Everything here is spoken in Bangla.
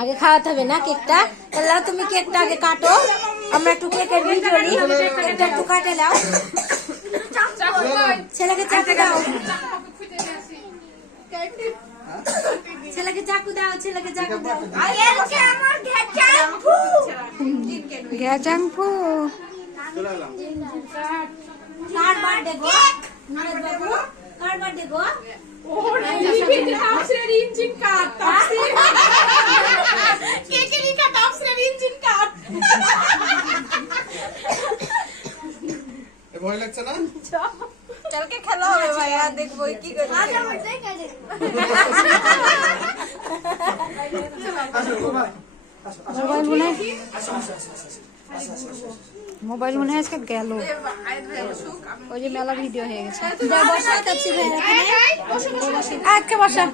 আগে খাওয়াতে হবে না কেকটা। তাহলে তুমি কেকটা আগে কাটো, আমরা একটু কেকের ভিডিও নিই। কেকটা একটু কাটে নাও, ছেলেকে চাকু দাও, ছেলেকে চাকু দাও, ছেলেকে চাকু দাও। গ্যাজাংফু কার বার্থডে গো? নুরের বাবু কার বার্থডে গো? ভয় লাগছে না? কালকে খেলা হবে ভাইয়া, দেখবো কি করে। মোবাইল মনে হয় আজকে গেল, ওই যে মেলা ভিডিও হয়ে গেছে। আজকে বসা